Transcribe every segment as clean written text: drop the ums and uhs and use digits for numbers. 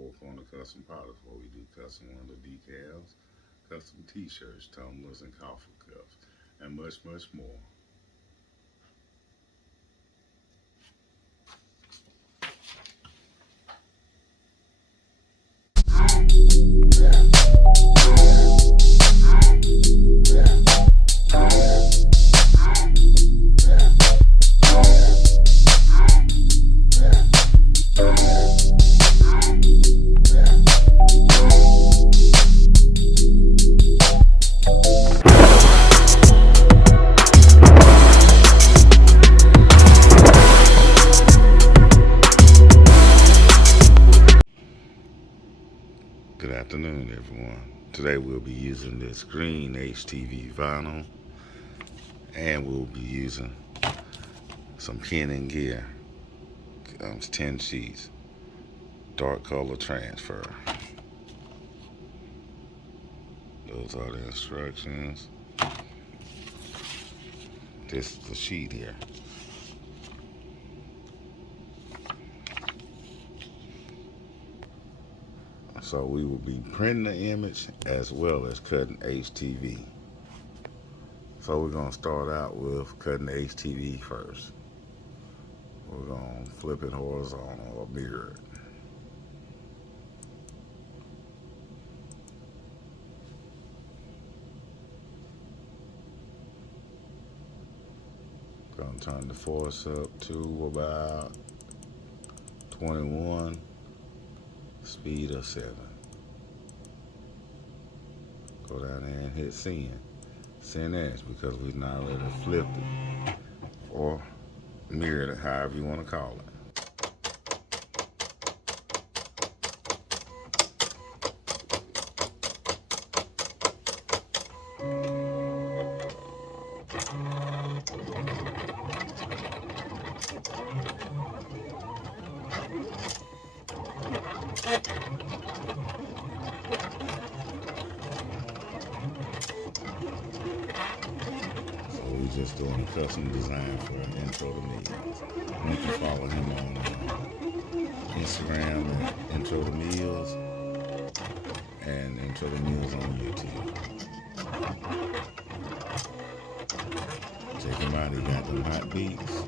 Four Corner Custom Products, where we do custom window decals, custom t-shirts, tumblers, and coffee cups, and much, much more. Good afternoon, everyone. Today we'll be using this green HTV vinyl, and we'll be using some Pen+Gear 10 sheets, dark color transfer. Those are the instructions. This is the sheet here. So we will be printing the image as well as cutting HTV. So we're going to start out with cutting the HTV first. We're going to flip it horizontal or mirror it. Going to turn the force up to about 21, speed of 7. Go down there and hit send. Send as, because we've not already flipped it or mirrored it, however you want to call it. We're just doing a custom design for Intro to Meals. You can follow him on Instagram at Intro to Meals and Intro to Meals on YouTube. Check him out, he got them hot beats.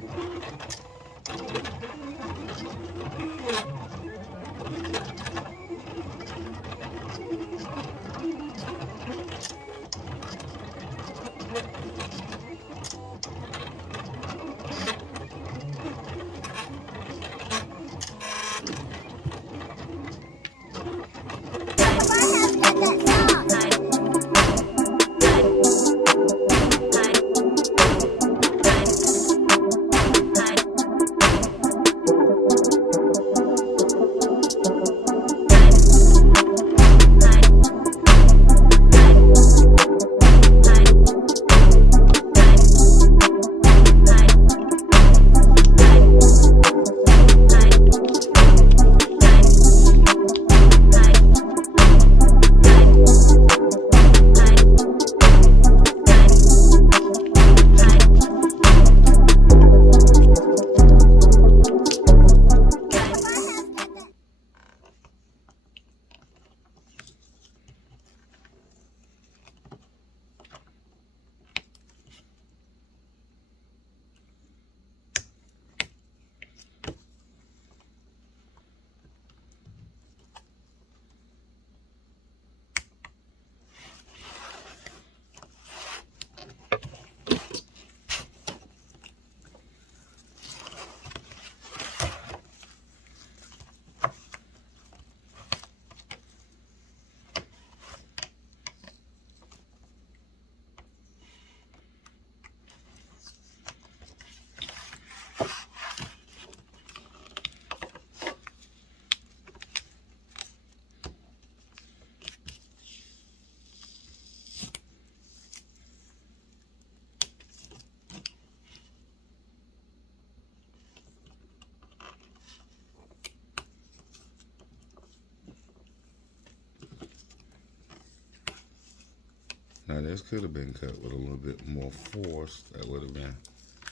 Now this could have been cut with a little bit more force. That would have been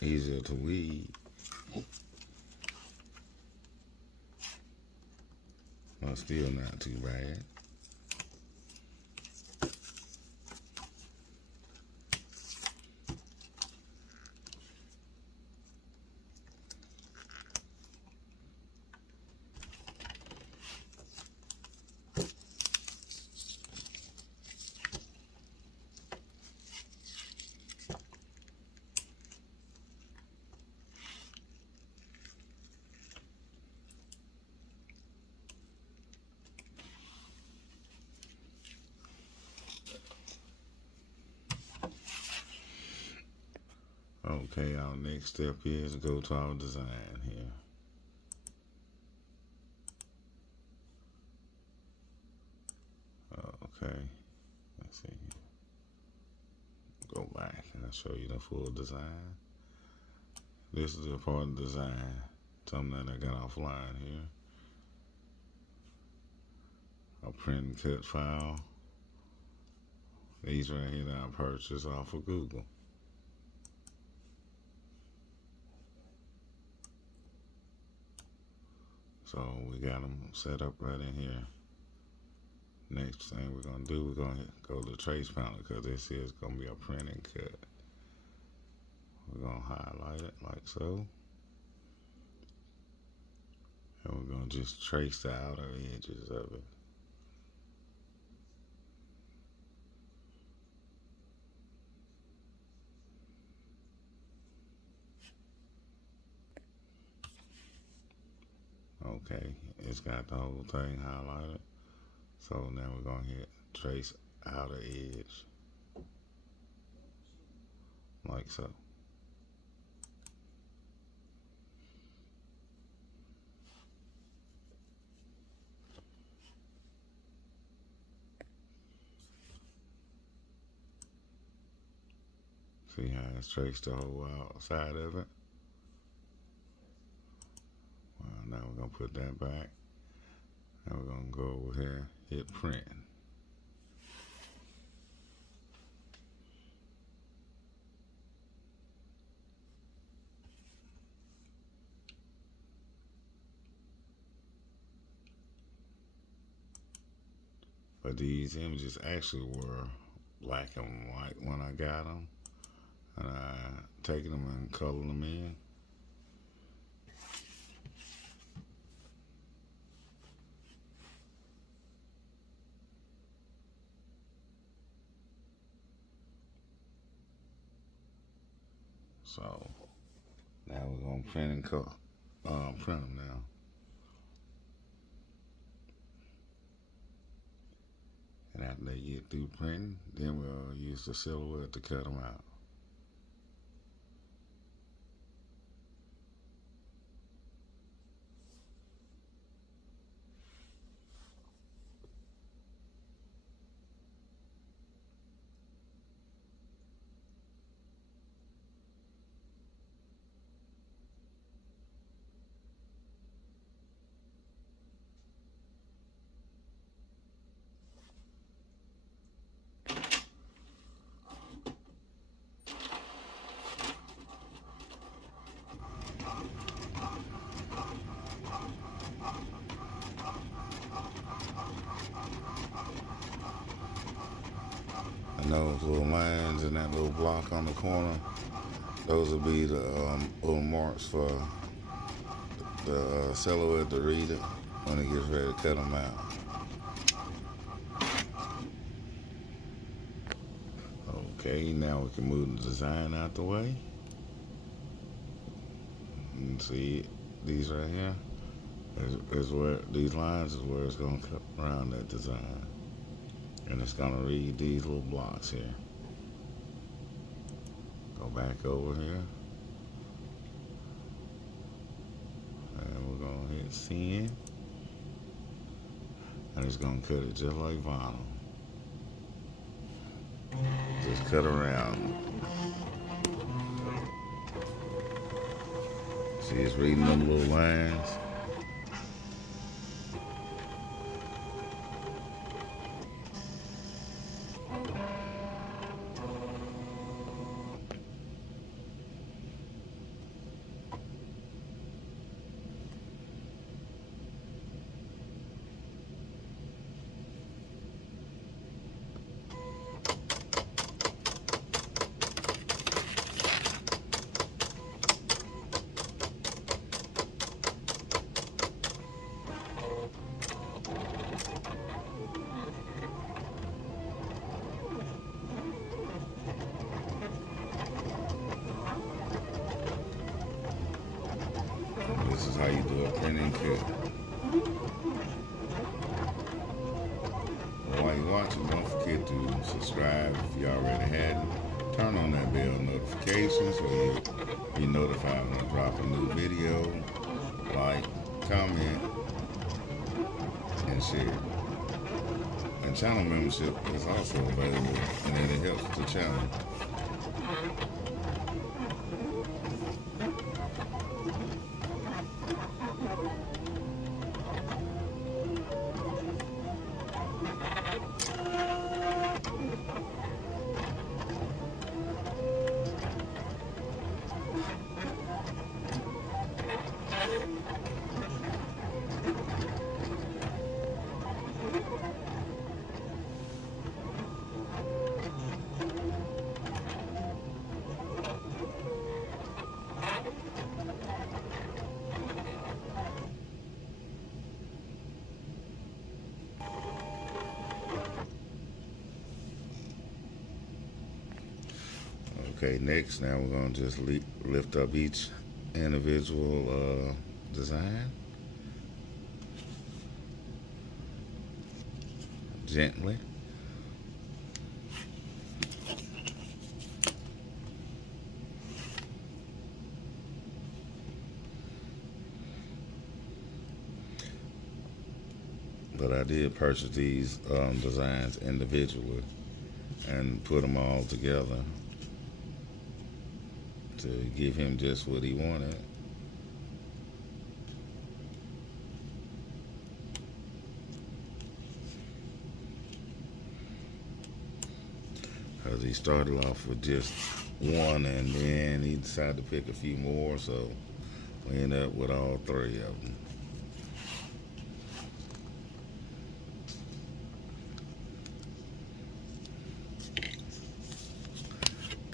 easier to weed. But still not too bad. Okay, our next step is to go to our design here. Okay, let's see. Go back and I'll show you the full design. This is the part of the design, something that I got offline here. A print and cut file. These right here that I purchased off of Google. So we got them set up right in here. Next thing we're gonna do, we're gonna go to the trace panel because this is gonna be a print and cut. We're gonna highlight it like so. And we're gonna just trace the outer edges of it. Okay, it's got the whole thing highlighted. So now we're gonna hit trace outer edge. Like so. See how it's traced the whole outside of it? Well, now we're gonna put that back. And we're gonna go over here, hit print. But these images actually were black and white when I got them. And I taken them and colored them in. So now we're gonna print and print them now. And after they get through printing, then we'll use the silhouette to cut them out. And those little lines in that little block on the corner, those will be the little marks for the silhouette to read it when it gets ready to cut them out. Okay, now we can move the design out the way. And see these right here is where these lines is where it's gonna cut around that design. And it's gonna read these little blocks here. Go back over here. And we're gonna hit send. And it's gonna cut it just like vinyl. Just cut around. See, it's reading them little lines. watching. Don't forget to subscribe if you already hadn't. Turn on that bell notification so you'll be notified when I drop a new video. Like, comment, and share. And channel membership is also available, and it helps the channel. Okay, next, now we're going to just lift up each individual design gently. But I did purchase these designs individually and put them all together to give him just what he wanted. Because he started off with just one and then he decided to pick a few more, so we ended up with all three of them.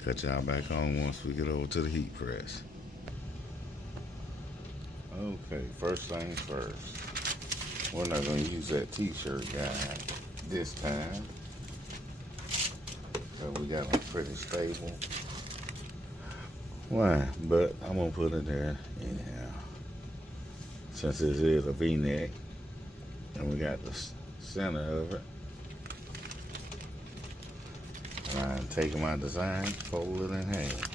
Cut y'all back on once we get over to the heat press. Okay, first things first. We're not going to use that t-shirt guide this time. So we got them pretty stable. Why? But I'm going to put it there anyhow. Since this is a V-neck and we got the center of it. I'm taking my design, fold it in half.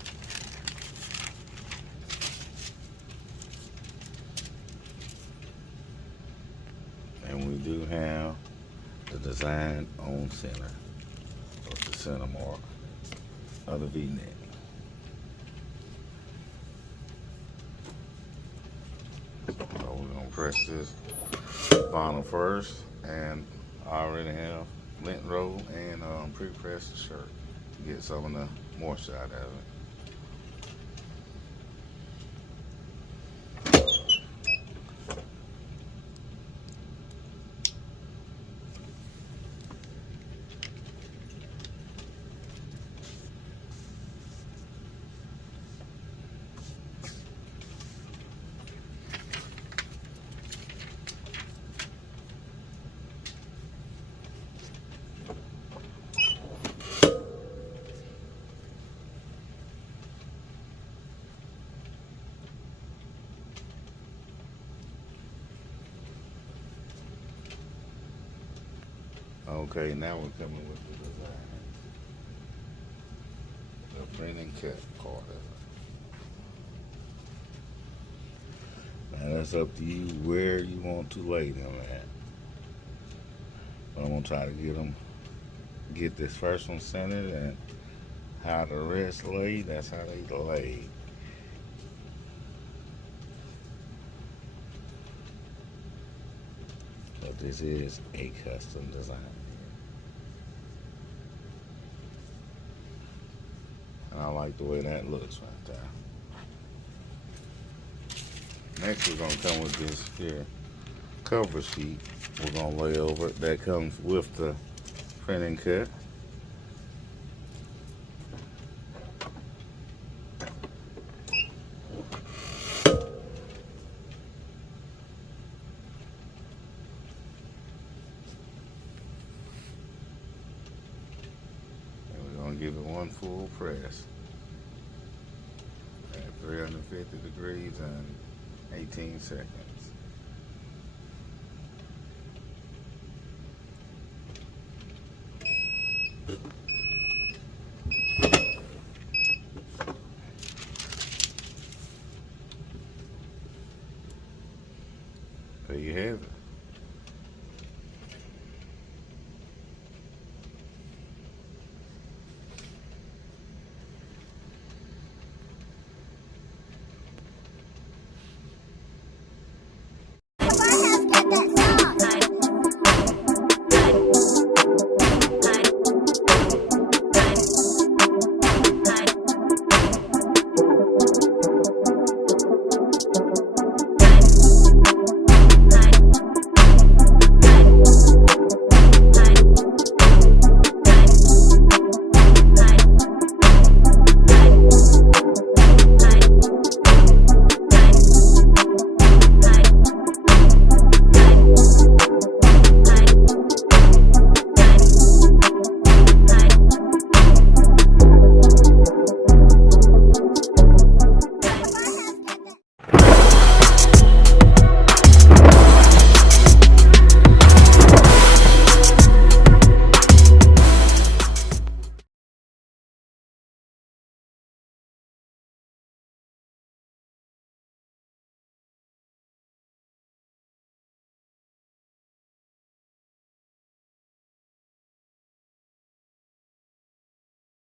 And we do have the design on center, or the center mark of the V-neck. So we're going to press this vinyl first, and I already have lint roll and pre-press the shirt to get some of the moisture out of it. Okay, now we're coming with the design. The print and cut part of it. Now that's up to you where you want to lay them at. But I'm gonna try to get this first one centered, and how the rest lay, that's how they lay. But this is a custom design. And I like the way that looks right there. Next we're gonna come with this here cover sheet. We're gonna lay over it. That comes with the print and cut. Give it one full press at 350 degrees and 18 seconds.